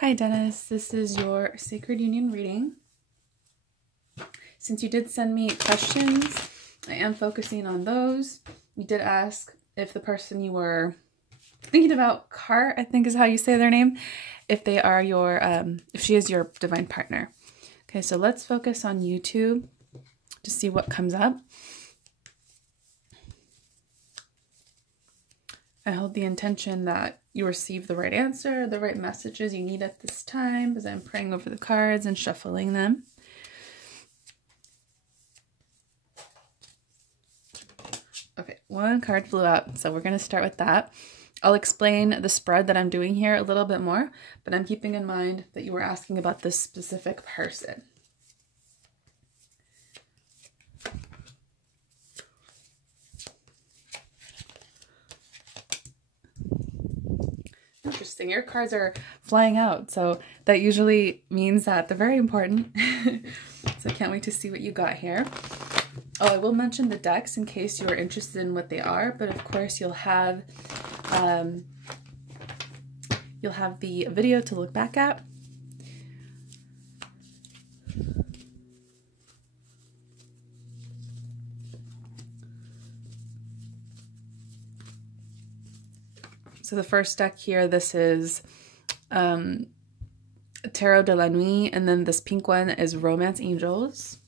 Hi Dennis, this is your Sacred Union reading. Since you did send me questions, I am focusing on those. You did ask if the person you were thinking about, Car, I think is how you say their name, if they are your, if she is your divine partner. Okay, so let's focus on YouTube to see what comes up. I hold the intention that you receive the right answer, the right messages you need at this time, as I'm praying over the cards and shuffling them. Okay, one card flew out, so we're going to start with that. I'll explain the spread that I'm doing here a little bit more, but I'm keeping in mind that you were asking about this specific person. Interesting, your cards are flying out, so that usually means that they're very important. So I can't wait to see what you got here. Oh, I will mention the decks in case you are interested in what they are, but of course you'll have the video to look back at. So the first deck here, this is Tarot de la Nuit, and then this pink one is Romance Angels.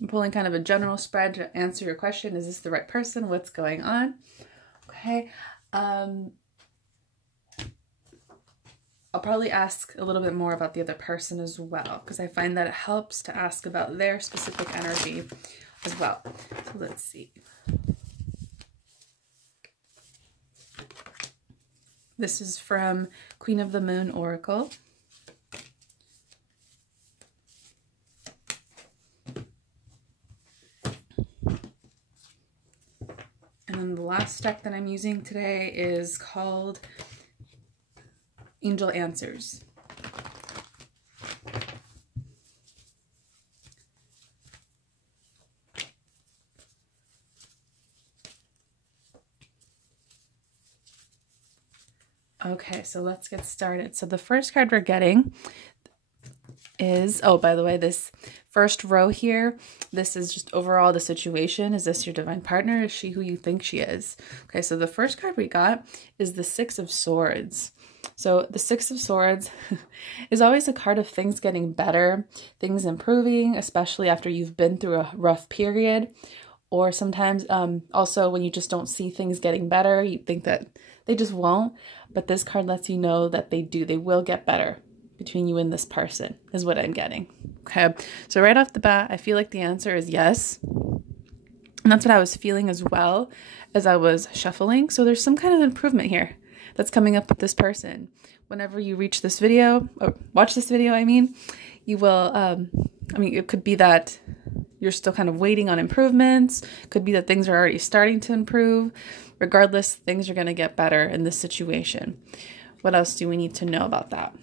I'm pulling kind of a general spread to answer your question. Is this the right person? What's going on? Okay. I'll probably ask a little bit more about the other person as well, because I find that it helps to ask about their specific energy as well. So let's see. This is from Queen of the Moon Oracle. And then the last deck that I'm using today is called Angel Answers. Okay, so let's get started. So the first card we're getting is, oh, by the way, this first row here, this is just overall the situation. Is this your divine partner? Is she who you think she is? Okay, so the first card we got is the Six of Swords. So the Six of Swords is always a card of things getting better, things improving, especially after you've been through a rough period. Or sometimes also when you just don't see things getting better, you think that they just won't. But this card lets you know that they do. They will get better between you and this person, is what I'm getting. Okay, so right off the bat, I feel like the answer is yes. And that's what I was feeling as well as I was shuffling. So there's some kind of improvement here that's coming up with this person. Whenever you reach this video, or watch this video, I mean, you will, it could be that you're still kind of waiting on improvements. Could be that things are already starting to improve. Regardless, things are going to get better in this situation. What else do we need to know about that?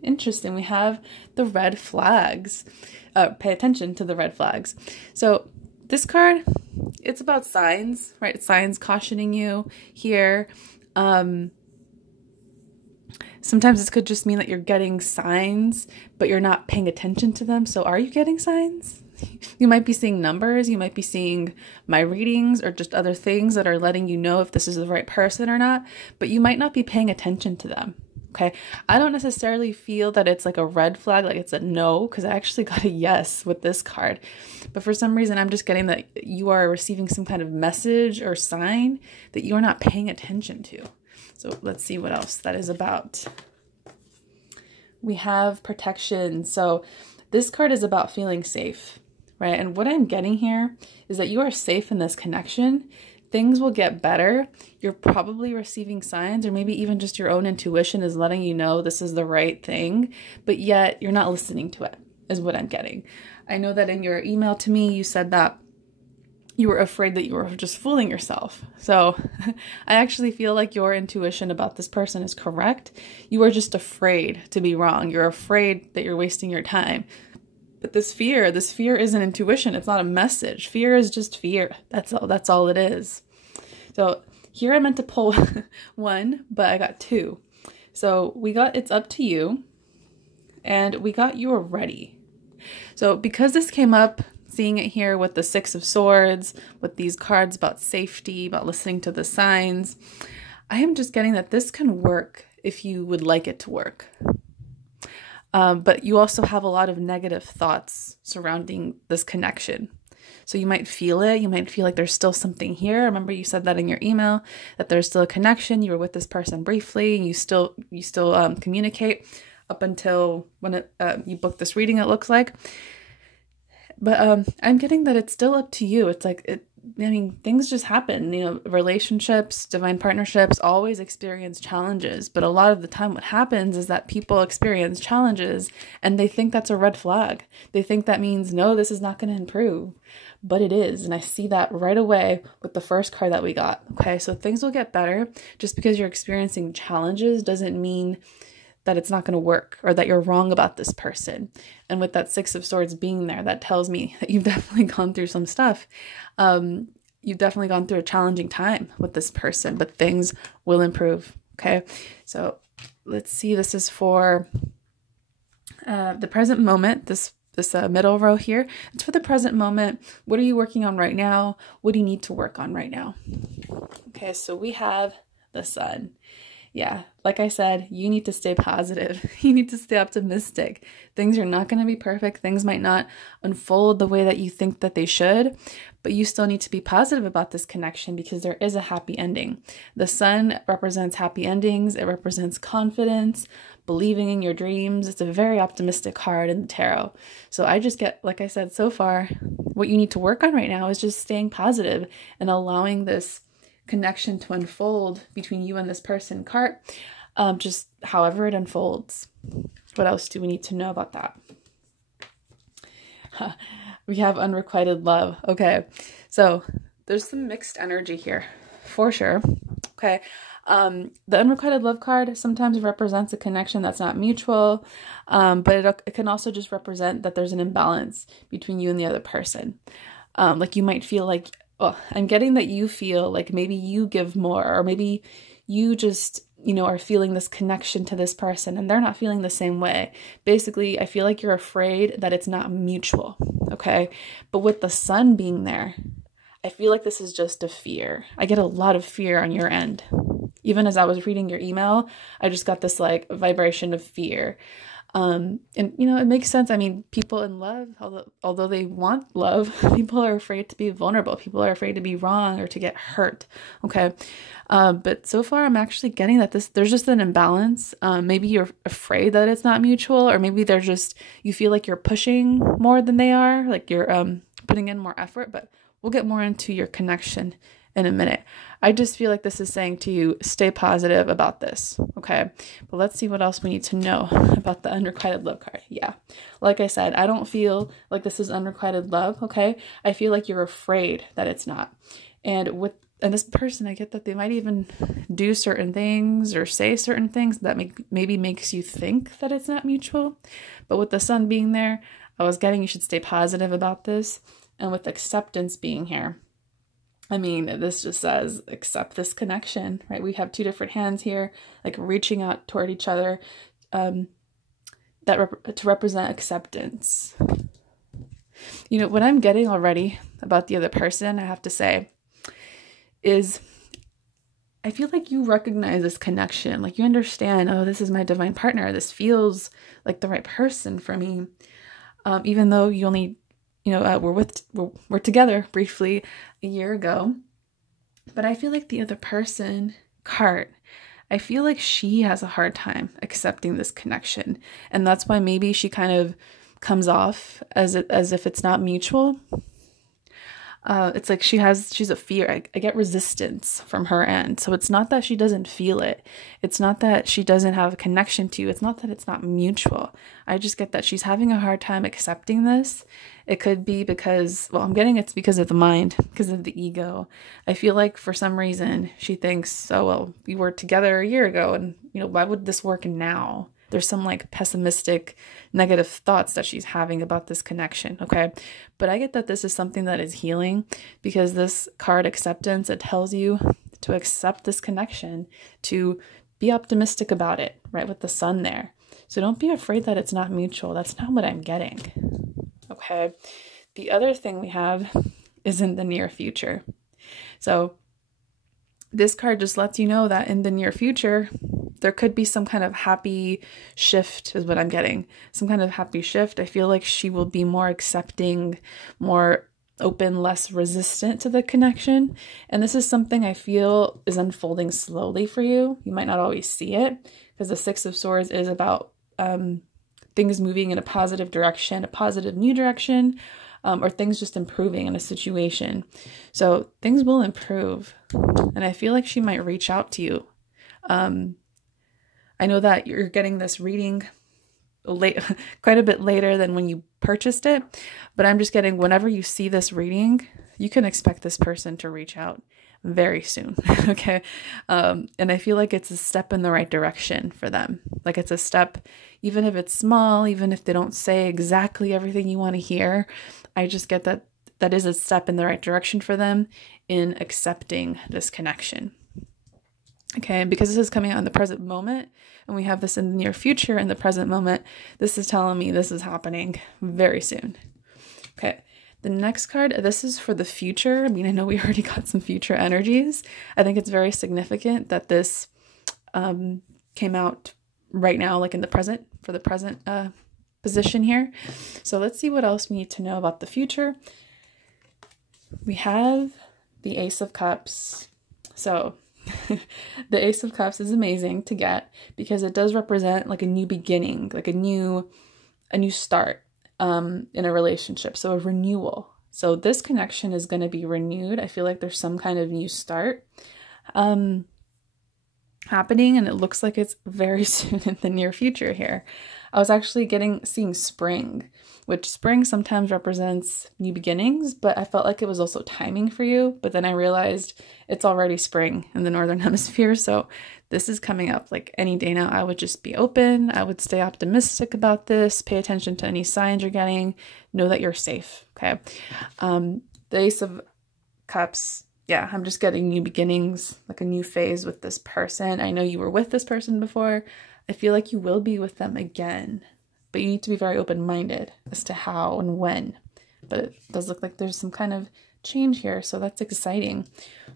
Interesting. We have the red flags. Pay attention to the red flags. So this card, it's about signs, right? Signs cautioning you here. Sometimes this could just mean that you're getting signs, but you're not paying attention to them. So are you getting signs? You might be seeing numbers, you might be seeing my readings or just other things that are letting you know if this is the right person or not, but you might not be paying attention to them. Okay, I don't necessarily feel that it's like a red flag, like it's a no, because I actually got a yes with this card. But for some reason, I'm just getting that you are receiving some kind of message or sign that you're not paying attention to. So let's see what else that is about. We have protection. So this card is about feeling safe, right? And what I'm getting here is that you are safe in this connection. Things will get better. You're probably receiving signs, or maybe even just your own intuition is letting you know this is the right thing, but yet you're not listening to it, is what I'm getting. I know that in your email to me, you said that you were afraid that you were just fooling yourself. So I actually feel like your intuition about this person is correct. You are just afraid to be wrong. You're afraid that you're wasting your time. But this fear isn't intuition. It's not a message. Fear is just fear. That's all it is. So here I meant to pull one, but I got two. So we got it's up to you, and we got you're ready. So because this came up, seeing it here with the Six of Swords, with these cards about safety, about listening to the signs, I am just getting that this can work if you would like it to work. But you also have a lot of negative thoughts surrounding this connection. So you might feel it. You might feel like there's still something here. Remember you said that in your email, that there's still a connection. You were with this person briefly. And you still communicate up until when you book this reading, it looks like. But I'm getting that it's still up to you. It's like, things just happen. Relationships, divine partnerships always experience challenges. But a lot of the time what happens is that people experience challenges and they think that's a red flag. They think that means, no, this is not going to improve. But it is. And I see that right away with the first card that we got. Okay, so things will get better. Just because you're experiencing challenges doesn't mean that it's not going to work or that you're wrong about this person. And with that Six of Swords being there, that tells me that you've definitely gone through some stuff. You've definitely gone through a challenging time with this person, but things will improve. Okay, so let's see. This is for the present moment. This middle row here, it's for the present moment. What are you working on right now? What do you need to work on right now? Okay, so we have the Sun. Yeah, like I said, you need to stay positive. You need to stay optimistic. Things are not going to be perfect. Things might not unfold the way that you think that they should, but you still need to be positive about this connection because there is a happy ending. The Sun represents happy endings. It represents confidence, believing in your dreams. It's a very optimistic card in the tarot. So I just get, like I said, so far, what you need to work on right now is just staying positive and allowing this connection to unfold between you and this person card, just however it unfolds. What else do we need to know about that? We have unrequited love. Okay, so there's some mixed energy here for sure. Okay, the unrequited love card sometimes represents a connection that's not mutual, but it can also just represent that there's an imbalance between you and the other person. Like you might feel like, well, I'm getting that you feel like maybe you give more, or maybe you just, are feeling this connection to this person and they're not feeling the same way. Basically, I feel like you're afraid that it's not mutual. Okay. But with the Sun being there, I feel like this is just a fear. I get a lot of fear on your end. Even as I was reading your email, I just got this like vibration of fear. And it makes sense. I mean, people in love, although they want love, people are afraid to be vulnerable. People are afraid to be wrong or to get hurt. Okay. But so far I'm actually getting that there's just an imbalance. Maybe you're afraid that it's not mutual, or maybe you feel like you're pushing more than they are, like you're, putting in more effort, but we'll get more into your connection in a minute. I just feel like this is saying to you, stay positive about this. Okay. But let's see what else we need to know about the unrequited love card. Yeah. Like I said, I don't feel like this is unrequited love. Okay. I feel like you're afraid that it's not. And this person, I get that they might even do certain things or say certain things that maybe makes you think that it's not mutual. But with the Sun being there, I was getting you should stay positive about this. And with acceptance being here, I mean, this just says accept this connection, right? We have two different hands here, like reaching out toward each other, to represent acceptance. What I'm getting already about the other person, I have to say, is I feel like you recognize this connection. Like you understand, oh, this is my divine partner. This feels like the right person for me. Even though you only we're together briefly a year ago, but I feel like the other person, Cart, I feel like she has a hard time accepting this connection, and that's why maybe she kind of comes off as if it's not mutual. It's like she's a fear. I get resistance from her end. So it's not that she doesn't feel it. It's not that she doesn't have a connection to you. It's not that it's not mutual. I just get that she's having a hard time accepting this. It could be because, I'm getting it's because of the mind, because of the ego. I feel like for some reason she thinks, oh, well, we were together a year ago and, why would this work now? There's some like pessimistic, negative thoughts that she's having about this connection, okay? But I get that this is something that is healing because this card acceptance, it tells you to accept this connection, to be optimistic about it, right? With the sun there. So don't be afraid that it's not mutual. That's not what I'm getting. Okay. The other thing we have is in the near future. So this card just lets you know that in the near future, there could be some kind of happy shift is what I'm getting. Some kind of happy shift. I feel like she will be more accepting, more open, less resistant to the connection. And this is something I feel is unfolding slowly for you. You might not always see it because the Six of Swords is about things moving in a positive direction, a positive new direction, or things just improving in a situation. So things will improve. And I feel like she might reach out to you. I know that you're getting this reading late, quite a bit later than when you purchased it, but I'm just getting whenever you see this reading, you can expect this person to reach out very soon. Okay. And I feel like it's a step in the right direction for them. Like it's a step, even if it's small, even if they don't say exactly everything you want to hear, I just get that that is a step in the right direction for them in accepting this connection. Okay, because this is coming out in the present moment, and we have this in the near future in the present moment, this is telling me this is happening very soon. Okay, the next card, this is for the future. I mean, I know we already got some future energies. I think it's very significant that this came out right now, like in the present, for the present position here. So let's see what else we need to know about the future. We have the Ace of Cups. So the Ace of Cups is amazing to get because it does represent like a new beginning, like a new start in a relationship. So a renewal. So this connection is going to be renewed. I feel like there's some kind of new start happening, and it looks like it's very soon in the near future here. I was actually seeing spring, which spring sometimes represents new beginnings, but I felt like it was also timing for you. But then I realized it's already spring in the Northern Hemisphere. So this is coming up like any day now. I would just be open. I would stay optimistic about this. Pay attention to any signs you're getting. Know that you're safe. Okay. The Ace of Cups. Yeah, I'm just getting new beginnings, like a new phase with this person. I know you were with this person before. I feel like you will be with them again, but you need to be very open-minded as to how and when. But it does look like there's some kind of change here, so that's exciting.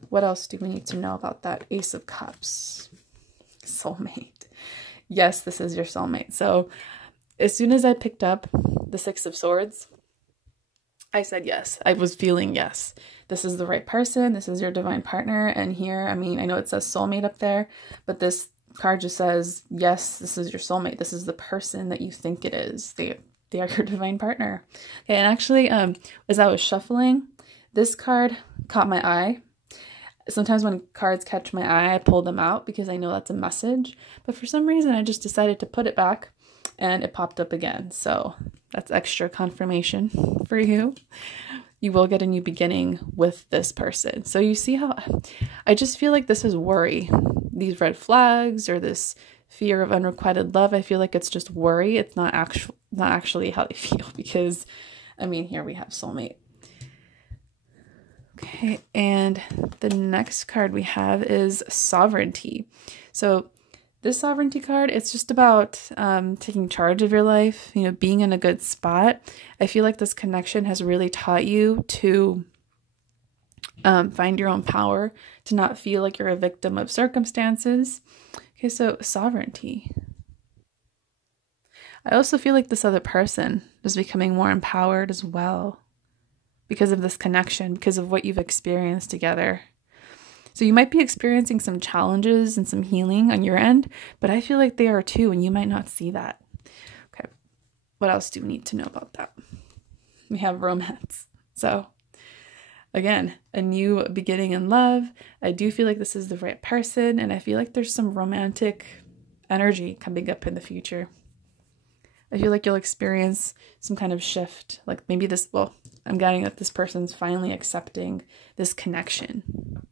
What else do we need to know about that Ace of Cups? Soulmate. Yes, this is your soulmate. So as soon as I picked up the Six of Swords, I said yes. I was feeling yes. This is the right person. This is your divine partner. And here, I mean, I know it says soulmate up there, but this card just says, yes, this is your soulmate. This is the person that you think it is. They are your divine partner. Okay, and actually, as I was shuffling, this card caught my eye. Sometimes when cards catch my eye, I pull them out because I know that's a message. But for some reason, I just decided to put it back and it popped up again. So that's extra confirmation for you. You will get a new beginning with this person. So you see how I just feel like this is worry. These red flags or this fear of unrequited love, I feel like it's just worry. It's not actually how they feel because, I mean, here we have soulmate. Okay, and the next card we have is sovereignty. So this sovereignty card, it's just about taking charge of your life, you know, being in a good spot. I feel like this connection has really taught you to find your own power, to not feel like you're a victim of circumstances. Okay, so sovereignty. I also feel like this other person is becoming more empowered as well because of this connection, because of what you've experienced together. So you might be experiencing some challenges and some healing on your end, but I feel like they are too, and you might not see that. Okay, what else do we need to know about that? We have romance. So again, a new beginning in love. I do feel like this is the right person, and I feel like there's some romantic energy coming up in the future. I feel like you'll experience some kind of shift, like maybe this, well, I'm getting that this person's finally accepting this connection.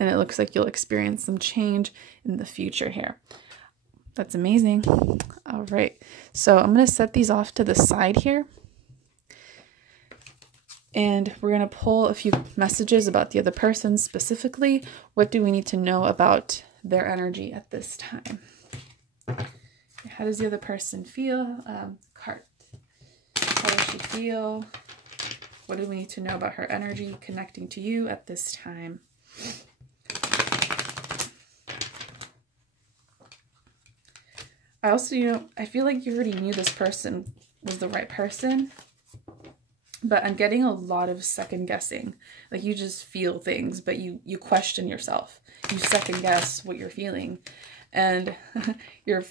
And it looks like you'll experience some change in the future here. That's amazing. All right. So I'm going to set these off to the side here. And we're going to pull a few messages about the other person specifically. What do we need to know about their energy at this time? How does the other person feel? Cart. How does she feel? What do we need to know about her energy connecting to you at this time? I also, I feel like you already knew this person was the right person, but I'm getting a lot of second guessing. Like you just feel things, but you question yourself. You second guess what you're feeling. And your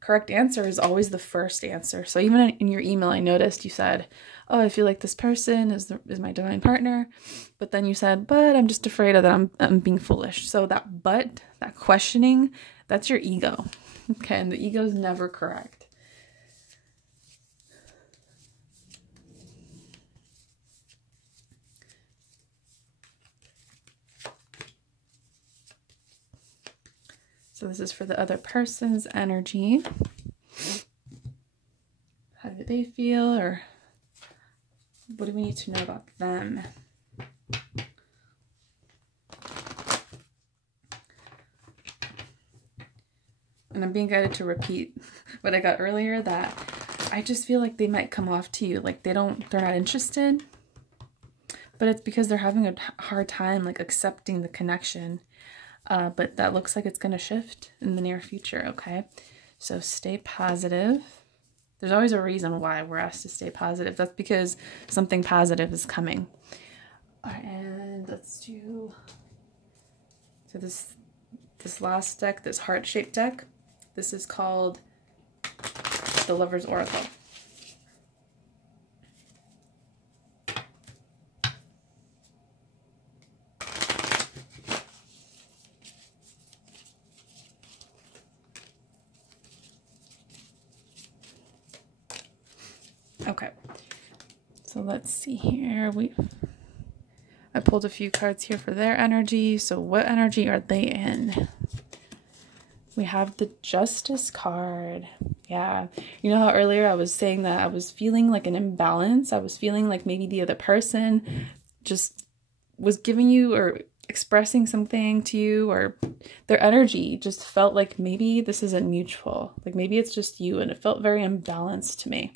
correct answer is always the first answer. So even in your email, I noticed you said, oh, I feel like this person is my divine partner. But then you said, but I'm just afraid of that I'm being foolish. So that questioning, that's your ego. Okay, and the ego is never correct. So this is for the other person's energy. How do they feel, or what do we need to know about them? And I'm being guided to repeat what I got earlier, that I just feel like they might come off to you like they're not interested, but it's because they're having a hard time like accepting the connection. But that looks like it's going to shift in the near future, okay? So stay positive. There's always a reason why we're asked to stay positive. That's because something positive is coming. All right, and let's do... So this last deck, this heart-shaped deck, this is called the Lover's Oracle. Okay, so let's see here. I pulled a few cards here for their energy. So what energy are they in? We have the Justice card. Yeah, you know how earlier I was saying that I was feeling like an imbalance? I was feeling like maybe the other person just was giving you or expressing something to you, or their energy just felt like maybe this isn't mutual. Like maybe it's just you, and it felt very imbalanced to me.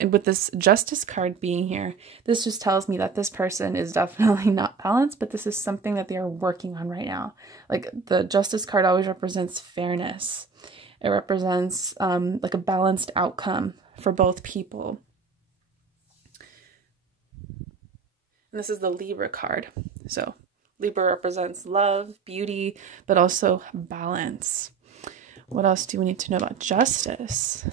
And with this Justice card being here, this just tells me that this person is definitely not balanced, but this is something that they are working on right now. Like the Justice card always represents fairness. It represents like a balanced outcome for both people. And this is the Libra card. So Libra represents love, beauty, but also balance. What else do we need to know about Justice?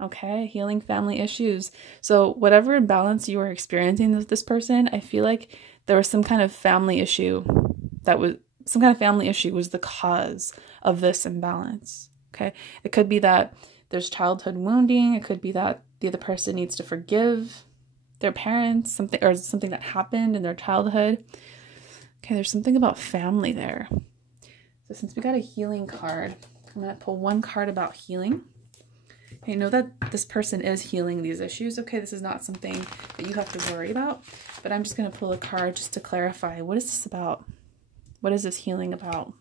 Okay, healing family issues. So whatever imbalance you were experiencing with this person, I feel like there was some kind of family issue was the cause of this imbalance. Okay, it could be that there's childhood wounding. It could be that the other person needs to forgive their parents, something that happened in their childhood. Okay, there's something about family there. So since we got a healing card, I'm going to pull one card about healing. Okay, know that this person is healing these issues. Okay, this is not something that you have to worry about, but I'm just going to pull a card just to clarify. What is this about? What is this healing about?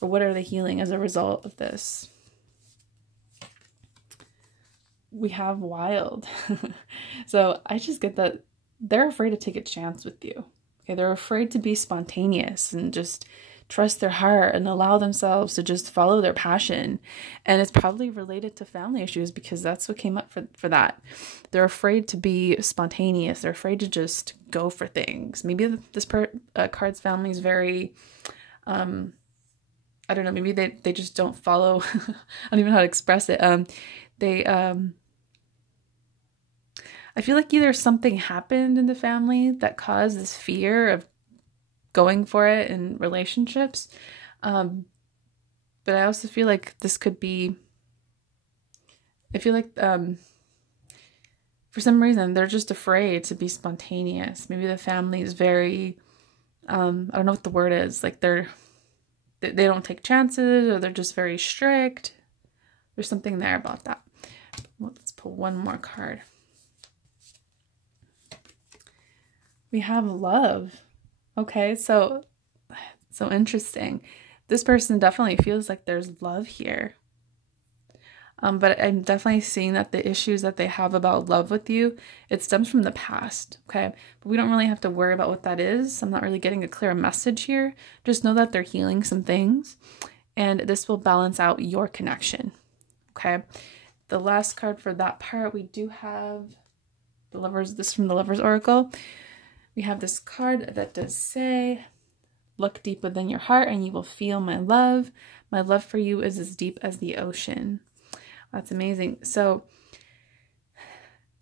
Or what are they healing as a result of this? We have Wild. So I just get that they're afraid to take a chance with you. Okay, they're afraid to be spontaneous and just trust their heart and allow themselves to just follow their passion. And it's probably related to family issues, because that's what came up for that. They're afraid to be spontaneous. They're afraid to just go for things. Maybe this card's family is very, I don't know, maybe they just don't follow, I don't even know how to express it. I feel like either something happened in the family that caused this fear of going for it in relationships. But I also feel like this could be, I feel like for some reason they're just afraid to be spontaneous. Maybe the family is very, I don't know what the word is, like they don't take chances, or they're just very strict. There's something there about that. Well, let's pull one more card. we have love. Okay, so interesting. This person definitely feels like there's love here. But I'm definitely seeing that the issues that they have about love with you, it stems from the past, okay? But we don't really have to worry about what that is. I'm not really getting a clear message here. Just know that they're healing some things, and this will balance out your connection, okay? The last card for that part, we do have the Lovers. This is from the Lovers Oracle. We have this card that does say, look deep within your heart and you will feel my love. My love for you is as deep as the ocean. That's amazing. So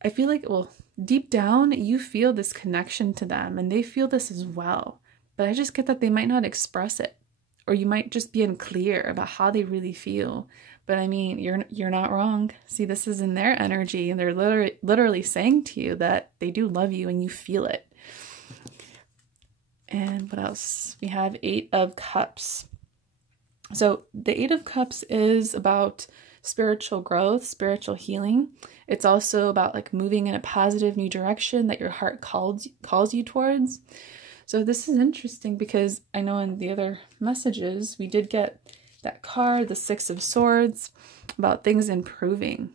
I feel like, well, deep down, you feel this connection to them and they feel this as well. But I just get that they might not express it, or you might just be unclear about how they really feel. But I mean, you're not wrong. See, this is in their energy and they're literally saying to you that they do love you and you feel it. And what else? We have 8 of Cups. So the 8 of Cups is about spiritual growth, spiritual healing. It's also about like moving in a positive new direction that your heart calls you towards. So this is interesting because I know in the other messages we did get that card, the 6 of Swords, about things improving.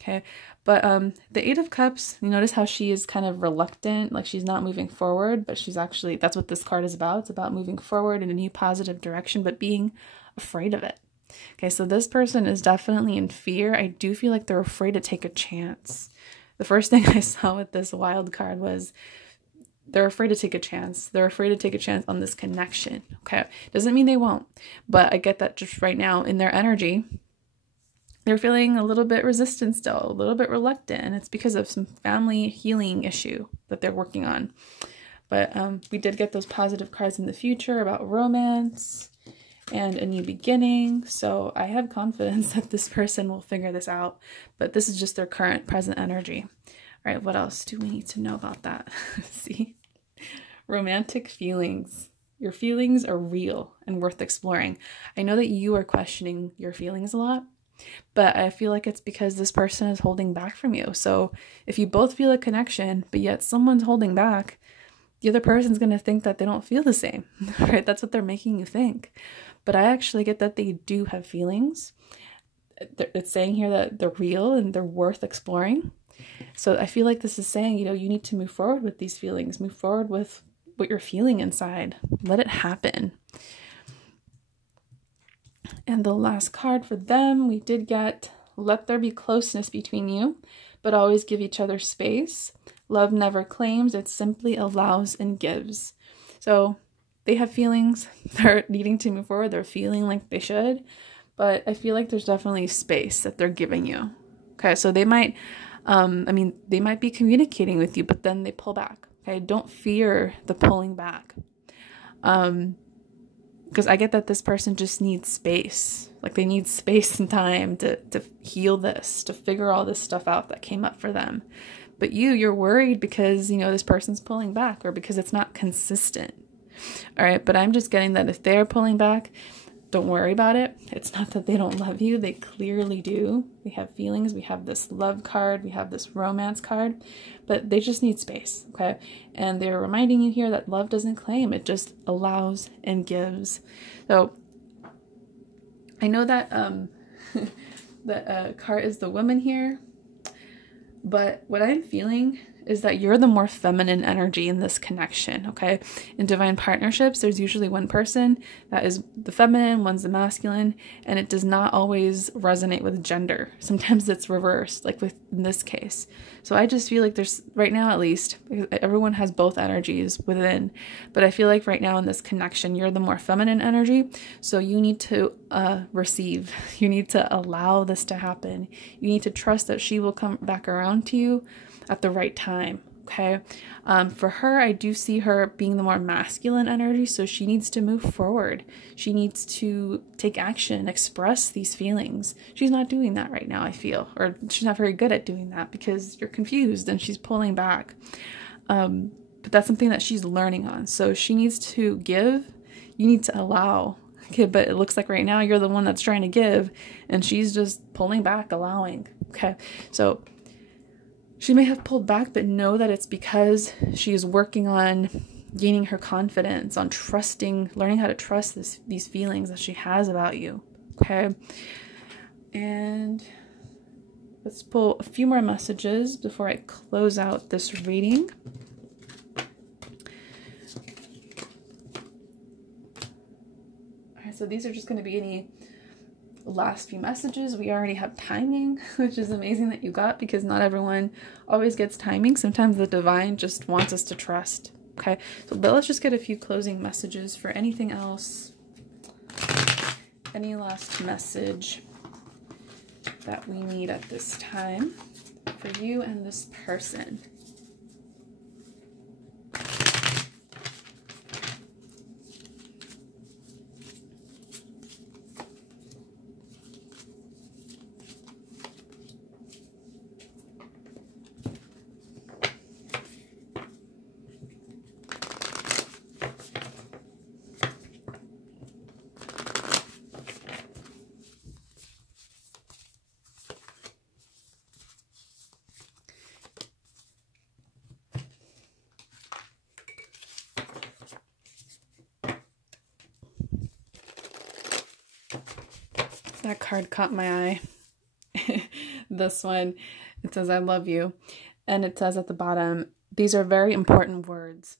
Okay, but the 8 of Cups, you notice how she is kind of reluctant, like she's not moving forward, but she's actually, that's what this card is about. It's about moving forward in a new positive direction, but being afraid of it. Okay, so this person is definitely in fear. I do feel like they're afraid to take a chance. The first thing I saw with this wild card was they're afraid to take a chance. They're afraid to take a chance on this connection. Okay, doesn't mean they won't, but I get that just right now in their energy, they're feeling a little bit resistant still, a little bit reluctant, and it's because of some family healing issue that they're working on. But we did get those positive cards in the future about romance and a new beginning. So I have confidence that this person will figure this out, but this is just their current present energy. All right, what else do we need to know about that? See, romantic feelings. Your feelings are real and worth exploring. I know that you are questioning your feelings a lot, but I feel like it's because this person is holding back from you. So if you both feel a connection, but yet someone's holding back, the other person's going to think that they don't feel the same, right? That's what they're making you think. But I actually get that they do have feelings. It's saying here that they're real and they're worth exploring. So I feel like this is saying, you know, you need to move forward with these feelings, move forward with what you're feeling inside. Let it happen. And the last card for them, we did get, let there be closeness between you, but always give each other space. Love never claims, it simply allows and gives. So they have feelings, they're needing to move forward, they're feeling like they should, but I feel like there's definitely space that they're giving you. Okay, so they might, they might be communicating with you, but then they pull back. Okay, don't fear the pulling back. Because I get that this person just needs space. Like they need space and time to heal this, to figure all this stuff out that came up for them. But you're worried because, you know, this person's pulling back or because it's not consistent. All right, but I'm just getting that if they're pulling back, don't worry about it. It's not that they don't love you. They clearly do. They have feelings. We have this love card. We have this romance card, but they just need space, okay? And they're reminding you here that love doesn't claim. It just allows and gives. So I know that the card is the woman here, but what I'm feeling is that you're the more feminine energy in this connection, okay? In divine partnerships, there's usually one person that is the feminine, one's the masculine, and it does not always resonate with gender. Sometimes it's reversed, like in this case. So I just feel like there's, right now at least, everyone has both energies within, but I feel like right now in this connection, you're the more feminine energy, so you need to receive. You need to allow this to happen. You need to trust that she will come back around to you at the right time, okay? For her, I do see her being the more masculine energy, so she needs to move forward. She needs to take action, express these feelings. She's not doing that right now, I feel, or she's not very good at doing that because you're confused and she's pulling back. But that's something that she's learning on. So she needs to give, you need to allow. Okay, but it looks like right now you're the one that's trying to give and she's just pulling back, allowing. Okay, so She may have pulled back, but know that it's because she is working on gaining her confidence, on trusting, learning how to trust these feelings that she has about you. Okay. And let's pull a few more messages before I close out this reading. All right, so these are just going to be any last few messages. We already have timing, which is amazing that you got, because not everyone always gets timing. Sometimes the divine just wants us to trust. Okay, so but let's just get a few closing messages for anything else. Any last message that we need at this time for you and this person. That card caught my eye. This one, it says, I love you. And it says at the bottom, these are very important words.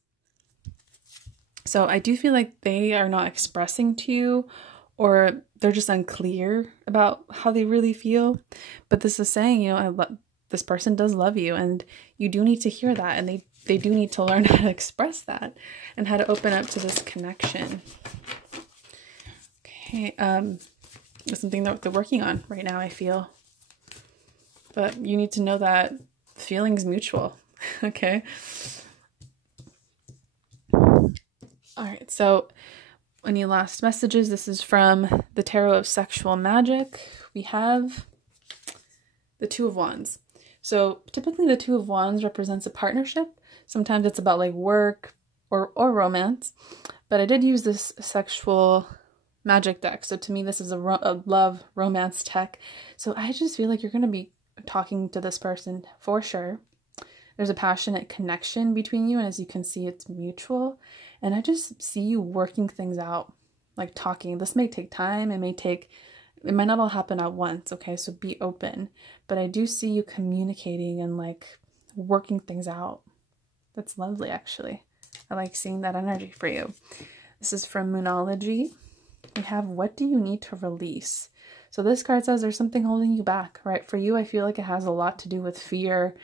So I do feel like they are not expressing to you, or they're just unclear about how they really feel. But this is saying, you know, this person does love you, and you do need to hear that. And they do need to learn how to express that and how to open up to this connection. Okay, it's something that they're working on right now, I feel. But you need to know that feeling's mutual. Okay. All right. So any last messages? This is from the Tarot of Sexual Magic. We have the Two of Wands. So typically the Two of Wands represents a partnership. Sometimes it's about like work or romance. But I did use this sexual magic deck. So to me, this is a love romance deck. So I just feel like you're going to be talking to this person for sure. There's a passionate connection between you. And as you can see, it's mutual. And I just see you working things out, like talking. This may take time. It might not all happen at once. Okay. So be open. But I do see you communicating and like working things out. That's lovely, actually. I like seeing that energy for you. This is from Moonology. We have, what do you need to release? So this card says there's something holding you back, right? For you, I feel like it has a lot to do with fear.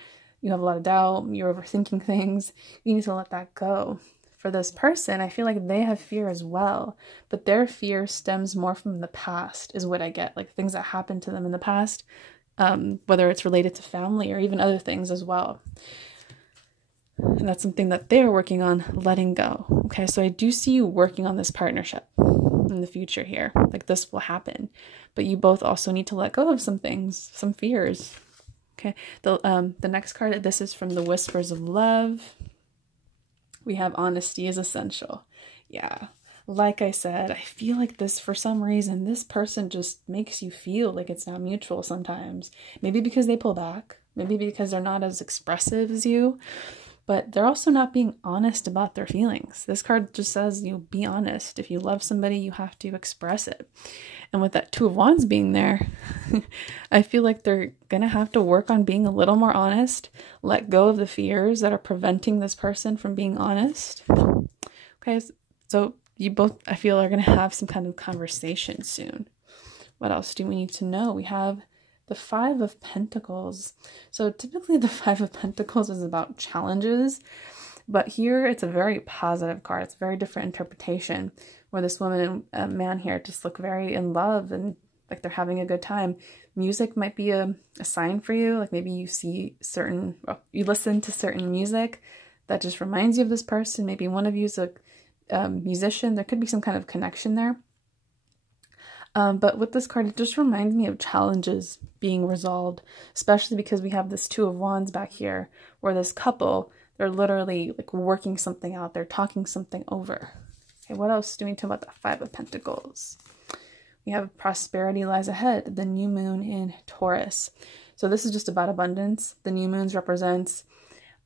You have a lot of doubt. You're overthinking things. You need to let that go. For this person, I feel like they have fear as well, but their fear stems more from the past, is what I get. Like things that happened to them in the past, whether it's related to family or even other things as well. And that's something that they're working on letting go. Okay, so I do see you working on this partnership in the future here. Like this will happen, but you both also need to let go of some things, some fears. Okay, the next card, this is from the Whispers of Love. We have honesty is essential. Yeah, like I said, I feel like this, for some reason, this person just makes you feel like it's not mutual sometimes. Maybe because they pull back, maybe because they're not as expressive as you. But they're also not being honest about their feelings. This card just says, you know, be honest. If you love somebody, you have to express it. And with that Two of Wands being there, I feel like they're going to have to work on being a little more honest, let go of the fears that are preventing this person from being honest. Okay, so you both, I feel, are going to have some kind of conversation soon. What else do we need to know? We have the Five of Pentacles. So typically the Five of Pentacles is about challenges, but here it's a very positive card. It's a very different interpretation, where this woman and man here just look very in love and like they're having a good time. Music might be a sign for you. Like maybe you see you listen to certain music that just reminds you of this person. Maybe one of you is a musician. There could be some kind of connection there. But with this card, it just reminds me of challenges being resolved, especially because we have this Two of Wands back here, where this couple, they're literally like working something out. They're talking something over. Okay, what else do we talk about the Five of Pentacles? We have prosperity lies ahead, the new moon in Taurus. So this is just about abundance. The new moons represents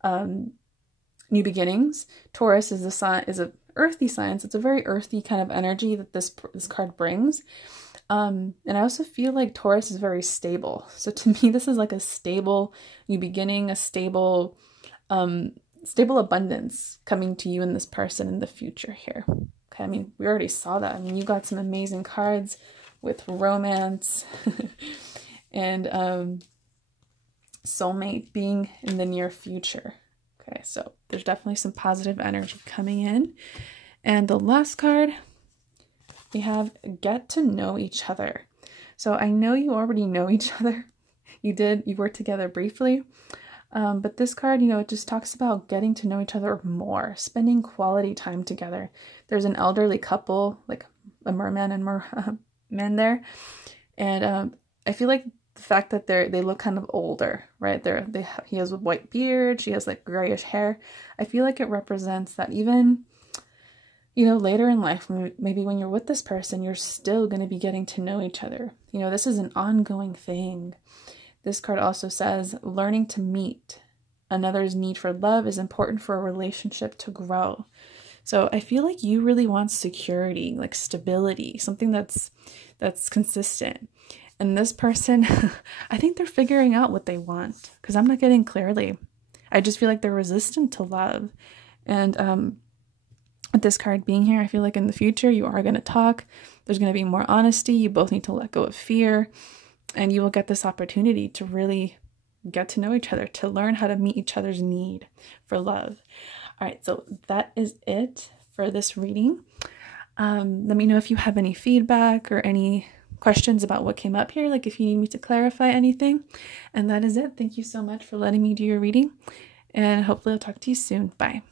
new beginnings. Taurus is a earthy sign. So it's a very earthy kind of energy that this card brings. And I also feel like Taurus is very stable. So to me, this is like a stable new beginning, a stable abundance coming to you and this person in the future here. Okay, I mean, we already saw that. I mean, you got some amazing cards with romance and soulmate being in the near future. Okay, so there's definitely some positive energy coming in. And the last card, we have get to know each other. So I know you already know each other. You worked together briefly. But this card, you know, it just talks about getting to know each other more, spending quality time together. There's an elderly couple, like a merman and men there. And I feel like the fact that they look kind of older, right? He has a white beard, she has like grayish hair. I feel like it represents that even, you know, later in life, maybe when you're with this person, you're still going to be getting to know each other. You know, this is an ongoing thing. This card also says learning to meet another's need for love is important for a relationship to grow. So I feel like you really want security, like stability, something that's consistent. And this person, I think they're figuring out what they want, because I'm not getting clearly. I just feel like they're resistant to love. And with this card being here, I feel like in the future you are going to talk. There's going to be more honesty. You both need to let go of fear. And you will get this opportunity to really get to know each other, to learn how to meet each other's need for love. All right, so that is it for this reading. Let me know if you have any feedback or any questions about what came up here, like if you need me to clarify anything. And that is it. Thank you so much for letting me do your reading. And hopefully I'll talk to you soon. Bye.